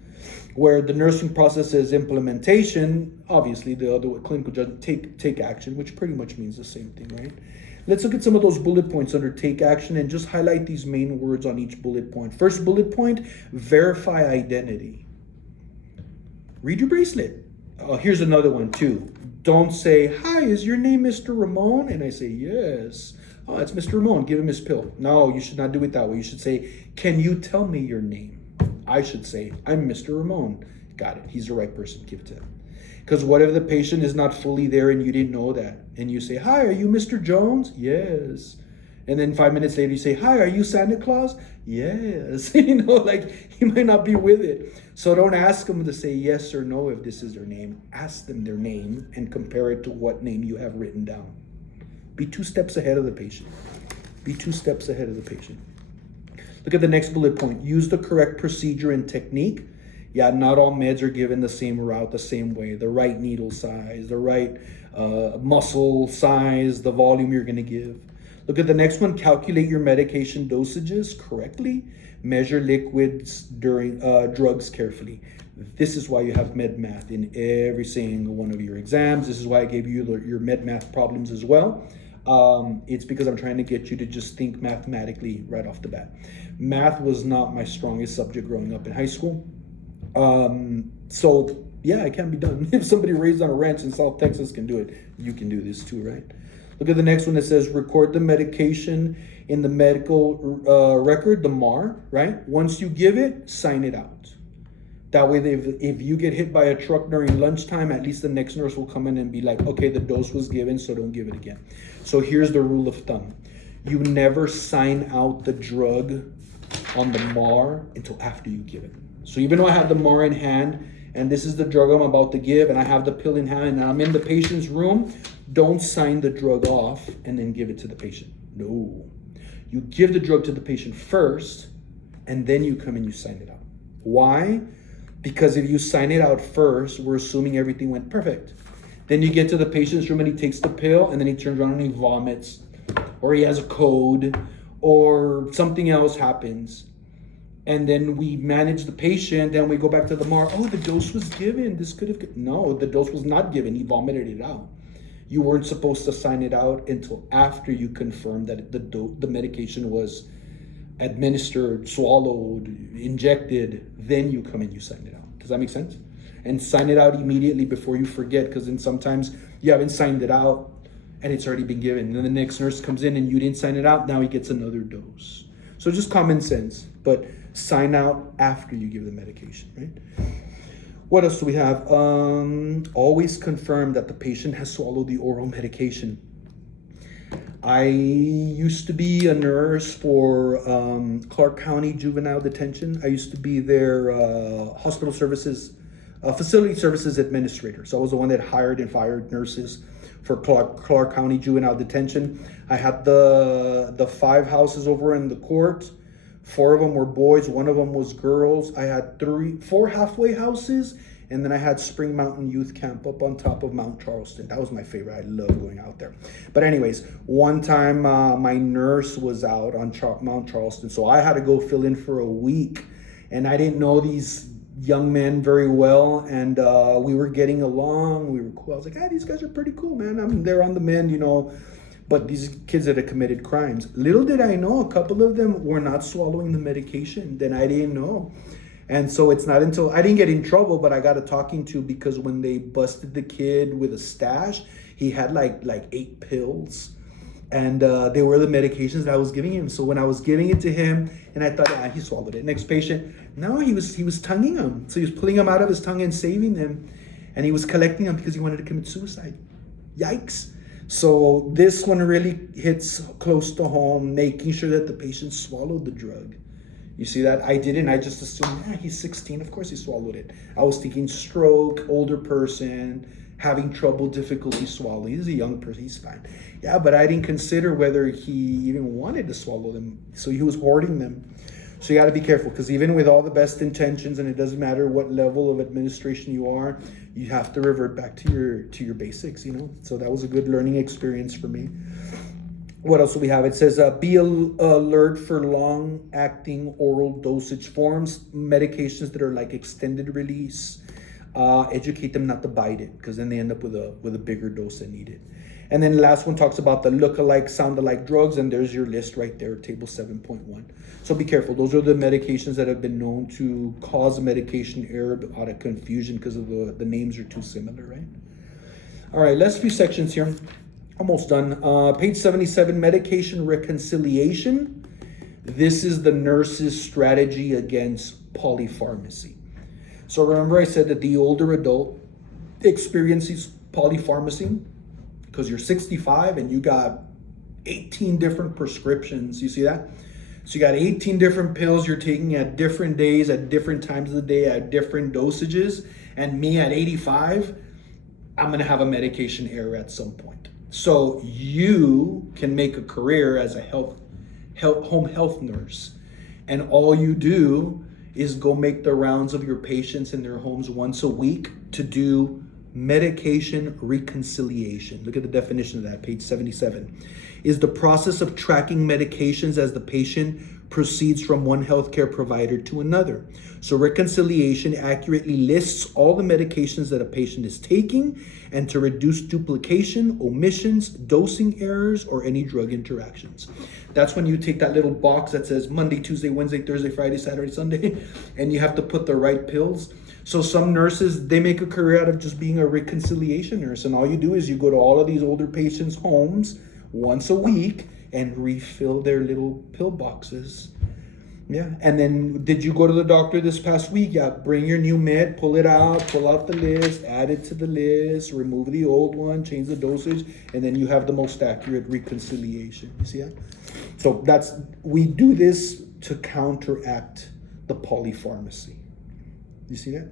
Where the nursing process is implementation, obviously the other clinical judgment, take action, which pretty much means the same thing, right? Let's look at some of those bullet points under take action and just highlight these main words on each bullet point. First bullet point, verify identity. Read your bracelet. Here's another one too. Don't say, hi, is your name Mr. Ramon? And I say, yes. Oh, it's Mr. Ramon, give him his pill. No, you should not do it that way. You should say, can you tell me your name? I should say, I'm Mr. Ramon. Got it, he's the right person, give it to him. Because what if the patient is not fully there and you didn't know that? And you say, hi, are you Mr. Jones? Yes. And then 5 minutes later you say, hi, are you Santa Claus? Yes. Like he might not be with it. So don't ask them to say yes or no if this is their name. Ask them their name and compare it to what name you have written down. Be 2 steps ahead of the patient. Be 2 steps ahead of the patient. Look at the next bullet point. Use the correct procedure and technique. Yeah, not all meds are given the same route, the same way. The right needle size, the right muscle size, the volume you're going to give. Look at the next one. Calculate your medication dosages correctly. Measure liquids during drugs carefully. This is why you have med math in every single one of your exams. This is why I gave you your med math problems as well. It's because I'm trying to get you to just think mathematically right off the bat. Math was not my strongest subject growing up in high school. So yeah, it can be done. If somebody raised on a ranch in South Texas can do it, you can do this too, right? Look at the next one that says record the medication in the medical record, the MAR, right? Once you give it, sign it out. That way, if you get hit by a truck during lunchtime, at least the next nurse will come in and be like, okay, the dose was given, so don't give it again. So here's the rule of thumb. You never sign out the drug on the MAR until after you give it. So even though I have the MAR in hand, and this is the drug I'm about to give, and I have the pill in hand, and I'm in the patient's room, don't sign the drug off and then give it to the patient. No. You give the drug to the patient first, and then you come and you sign it out. Why? Because if you sign it out first, we're assuming everything went perfect. Then you get to the patient's room and he takes the pill, and then he turns around and he vomits, or he has a code, or something else happens. And then we manage the patient, and we go back to the MAR. Oh, the dose was given. This could have... No, the dose was not given. He vomited it out. You weren't supposed to sign it out until after you confirmed that the medication was administered, swallowed, injected. Then you come and you sign it out. Does that make sense? And sign it out immediately before you forget, because then sometimes you haven't signed it out and it's already been given. And then the next nurse comes in and you didn't sign it out. Now he gets another dose. So just common sense, but sign out after you give the medication, right? What else do we have? Always confirm that the patient has swallowed the oral medication. I used to be a nurse for Clark County Juvenile Detention. I used to be their facility services administrator. So I was the one that hired and fired nurses for Clark County Juvenile Detention. I had the 5 houses over in the court. 4 of them were boys, 1 of them was girls. I had 4 halfway houses, and then I had Spring Mountain Youth Camp up on top of Mount Charleston. That was my favorite. I love going out there. But anyways, one time my nurse was out on Mount Charleston, so I had to go fill in for a week, and I didn't know these young men very well, and we were getting along. We were cool. I was like, these guys are pretty cool, man. They're on the mend, you know. But these kids that had committed crimes, little did I know, a couple of them were not swallowing the medication. Then I didn't know. And so it's not until I didn't get in trouble, but I got a talking to, because when they busted the kid with a stash, he had like 8 pills, and they were the medications that I was giving him. So when I was giving it to him, and I thought, he swallowed it. Next patient, no, he was tonguing them. So he was pulling them out of his tongue and saving them, and he was collecting them because he wanted to commit suicide. Yikes. So this one really hits close to home, making sure that the patient swallowed the drug. You see that? I didn't. I just assumed, he's 16. Of course he swallowed it. I was thinking stroke, older person, having trouble, difficulty swallowing. He's a young person. He's fine. Yeah, but I didn't consider whether he even wanted to swallow them. So he was hoarding them. So you got to be careful, because even with all the best intentions, and it doesn't matter what level of administration you are, you have to revert back to your basics, you know. So that was a good learning experience for me. What else do we have? It says, be alert for long-acting oral dosage forms, medications that are like extended release. Educate them not to bite it, because then they end up with a bigger dose than needed. And then the last one talks about the look-alike, sound-alike drugs, and there's your list right there, table 7.1. So be careful. Those are the medications that have been known to cause medication error out of confusion because of the names are too similar, right? All right, last few sections here. Almost done. Page 77, medication reconciliation. This is the nurse's strategy against polypharmacy. So remember I said that the older adult experiences polypharmacy because you're 65 and you got 18 different prescriptions. You see that? So you got 18 different pills you're taking at different days, at different times of the day, at different dosages. And me at 85, I'm going to have a medication error at some point. So you can make a career as a home health nurse. And all you do is go make the rounds of your patients in their homes once a week to do medication reconciliation. Look at the definition of that, page 77. Is the process of tracking medications as the patient proceeds from one healthcare provider to another. So reconciliation accurately lists all the medications that a patient is taking and to reduce duplication, omissions, dosing errors, or any drug interactions. That's when you take that little box that says Monday, Tuesday, Wednesday, Thursday, Friday, Saturday, Sunday, and you have to put the right pills. So some nurses, they make a career out of just being a reconciliation nurse. And all you do is you go to all of these older patients' homes once a week and refill their little pill boxes. Yeah. And then, did you go to the doctor this past week? Yeah. Bring your new med, pull it out, pull out the list, add it to the list, remove the old one, change the dosage, and then you have the most accurate reconciliation. You see that? So we do this to counteract the polypharmacy. You see that?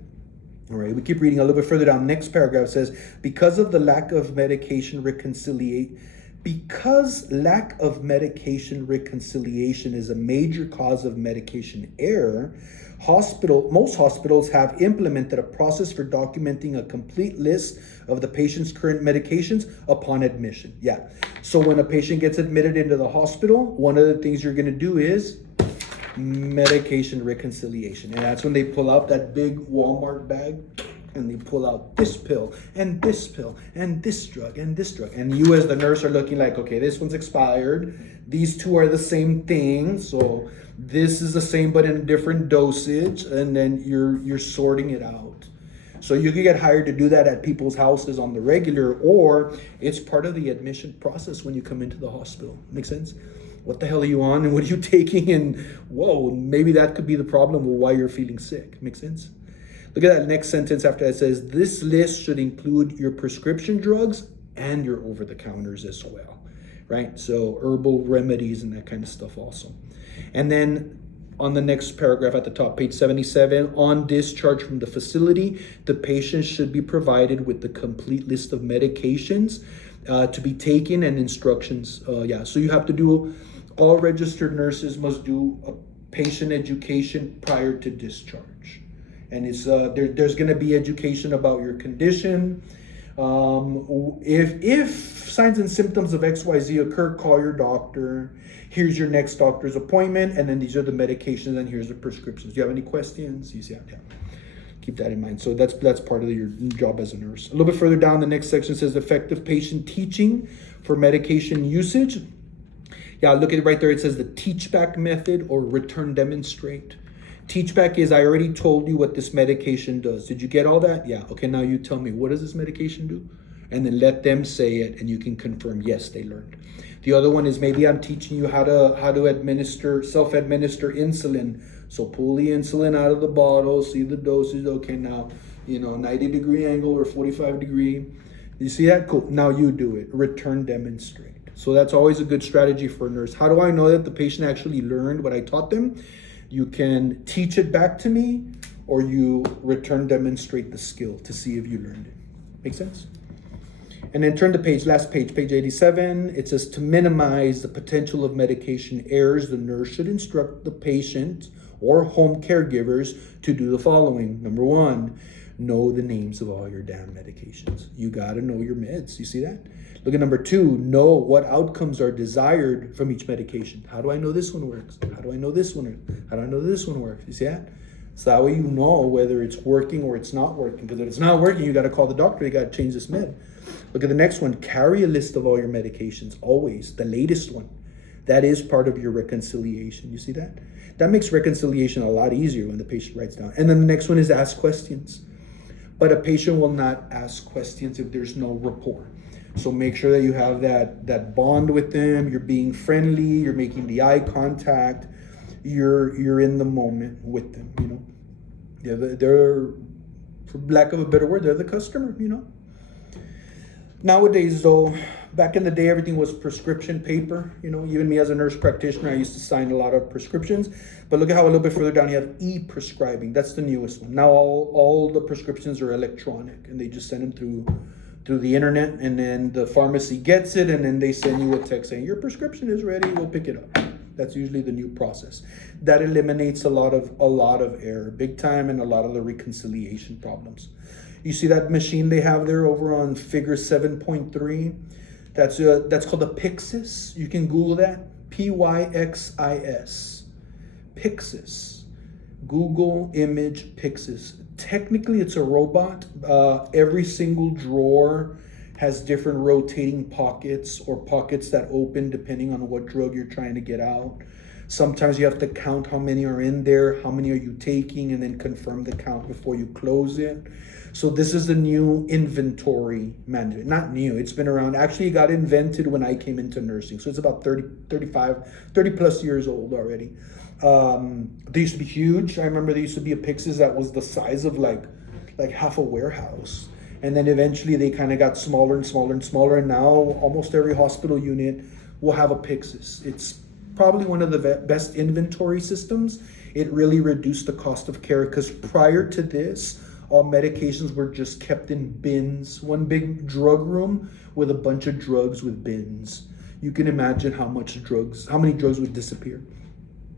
All right, we keep reading a little bit further down. Next paragraph says, because lack of medication reconciliation is a major cause of medication error, most hospitals have implemented a process for documenting a complete list of the patient's current medications upon admission. Yeah. So when a patient gets admitted into the hospital, one of the things you're going to do is medication reconciliation. And that's when they pull out that big Walmart bag and they pull out this pill and this pill and this drug and this drug. And you as the nurse are looking like, okay, this one's expired. These two are the same thing. So this is the same but in a different dosage. And then you're sorting it out. So you can get hired to do that at people's houses on the regular, or it's part of the admission process when you come into the hospital. Make sense? What the hell are you on and what are you taking? And whoa, maybe that could be the problem with why you're feeling sick. Make sense? Look at that next sentence after that. It says, this list should include your prescription drugs and your over-the-counters as well, right? So herbal remedies and that kind of stuff also. And then on the next paragraph at the top, page 77, on discharge from the facility, the patient should be provided with the complete list of medications to be taken and instructions. So you have to do, all registered nurses must do a patient education prior to discharge. And it's there's going to be education about your condition. If signs and symptoms of XYZ occur, call your doctor. Here's your next doctor's appointment, and then these are the medications, and here's the prescriptions. Do you have any questions? You see, yeah. Keep that in mind. So that's part of your job as a nurse. A little bit further down, the next section says effective patient teaching for medication usage. Yeah, look at it right there. It says the teach back method or return demonstrate. Teach back is, I already told you what this medication does. Did you get all that? Yeah. Okay, now you tell me, what does this medication do? And then let them say it, and you can confirm, yes, they learned. The other one is, maybe I'm teaching you how to self-administer insulin. So pull the insulin out of the bottle, see the dosage. Okay, now, 90-degree angle or 45-degree. You see that? Cool. Now you do it. Return demonstrate. So that's always a good strategy for a nurse. How do I know that the patient actually learned what I taught them? You can teach it back to me, or you return demonstrate the skill to see if you learned it. Make sense? And then turn the page, last page, page 87. It says, to minimize the potential of medication errors, the nurse should instruct the patient or home caregivers to do the following. Number one, know the names of all your damn medications. You got to know your meds. You see that? Look at number two, know what outcomes are desired from each medication. How do I know this one works? How do I know this one? How do I know this one works? You see that? So that way you know whether it's working or it's not working. Because if it's not working, you got to call the doctor. You got to change this med. Look at the next one. Carry a list of all your medications, always. The latest one. That is part of your reconciliation. You see that? That makes reconciliation a lot easier when the patient writes down. And then the next one is ask questions. But a patient will not ask questions if there's no rapport. So make sure that you have that bond with them. You're being friendly. You're making the eye contact. You're in the moment with them. They're, for lack of a better word, they're the customer. Nowadays, though, back in the day, everything was prescription paper. Even me as a nurse practitioner, I used to sign a lot of prescriptions. But look at how a little bit further down you have e-prescribing. That's the newest one. Now all the prescriptions are electronic, and they just send them through the internet, and then the pharmacy gets it, and then they send you a text saying your prescription is ready. We'll pick it up. That's usually the new process. That eliminates a lot of error, big time, and a lot of the reconciliation problems. You see that machine they have there over on figure 7.3? That's called a Pyxis. You can Google that. Pyxis. Pyxis. Google image Pyxis. Technically, it's a robot. Every single drawer has different rotating pockets or pockets that open depending on what drug you're trying to get out. Sometimes you have to count how many are in there, how many are you taking, and then confirm the count before you close it. So this is the new inventory management. Not new, it's been around. Actually, it got invented when I came into nursing. So it's about 30 plus years old already. They used to be huge. I remember there used to be a Pyxis that was the size of like half a warehouse. And then eventually they kind of got smaller and smaller and smaller. And now almost every hospital unit will have a Pyxis. It's probably one of the best inventory systems. It really reduced the cost of care, because prior to this, all medications were just kept in bins, one big drug room with a bunch of drugs with bins. You can imagine how many drugs would disappear.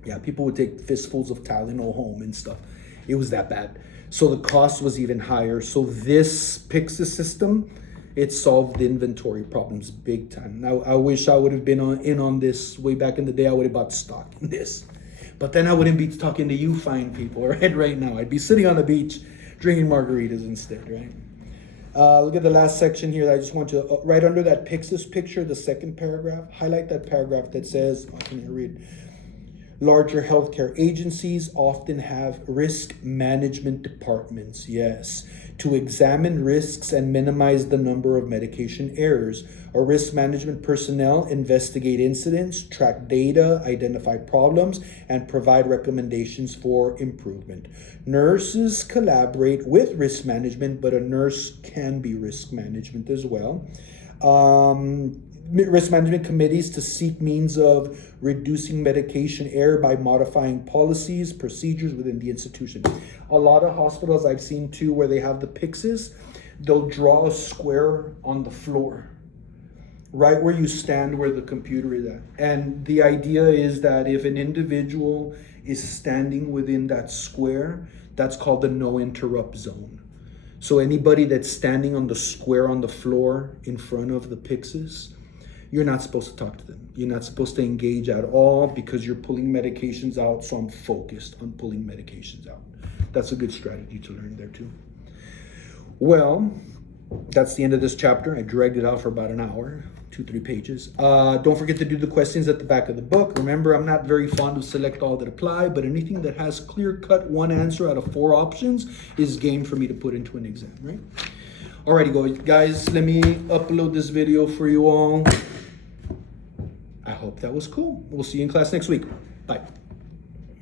Yeah, people would take fistfuls of Tylenol home and stuff. It was that bad. So the cost was even higher. So this Pyxis system, it solved the inventory problems big time. Now, I wish I would have been in on this way back in the day. I would have bought stock in this. But then I wouldn't be talking to you fine people right now. I'd be sitting on the beach drinking margaritas instead, right? Look at the last section here. I just want you to, right under that Pyxis picture, the second paragraph, highlight that paragraph that says, I can read, larger healthcare agencies often have risk management departments, yes, to examine risks and minimize the number of medication errors. Or risk management personnel investigate incidents, track data, identify problems, and provide recommendations for improvement. Nurses collaborate with risk management, but a nurse can be risk management as well. Risk management committees to seek means of reducing medication error by modifying policies, procedures within the institution. A lot of hospitals I've seen too, where they have the Pyxis, they'll draw a square on the floor. right where you stand where the computer is at. And the idea is that if an individual is standing within that square, that's called the no interrupt zone. So anybody that's standing on the square on the floor in front of the Pyxis, you're not supposed to talk to them. You're not supposed to engage at all because you're pulling medications out. So I'm focused on pulling medications out. That's a good strategy to learn there too. Well, that's the end of this chapter. I dragged it out for about an hour, 2-3 pages. Don't forget to do the questions at the back of the book. Remember, I'm not very fond of select all that apply, but anything that has clear-cut one answer out of 4 options is game for me to put into an exam, right? Alrighty, guys, let me upload this video for you all. I hope that was cool. We'll see you in class next week. Bye.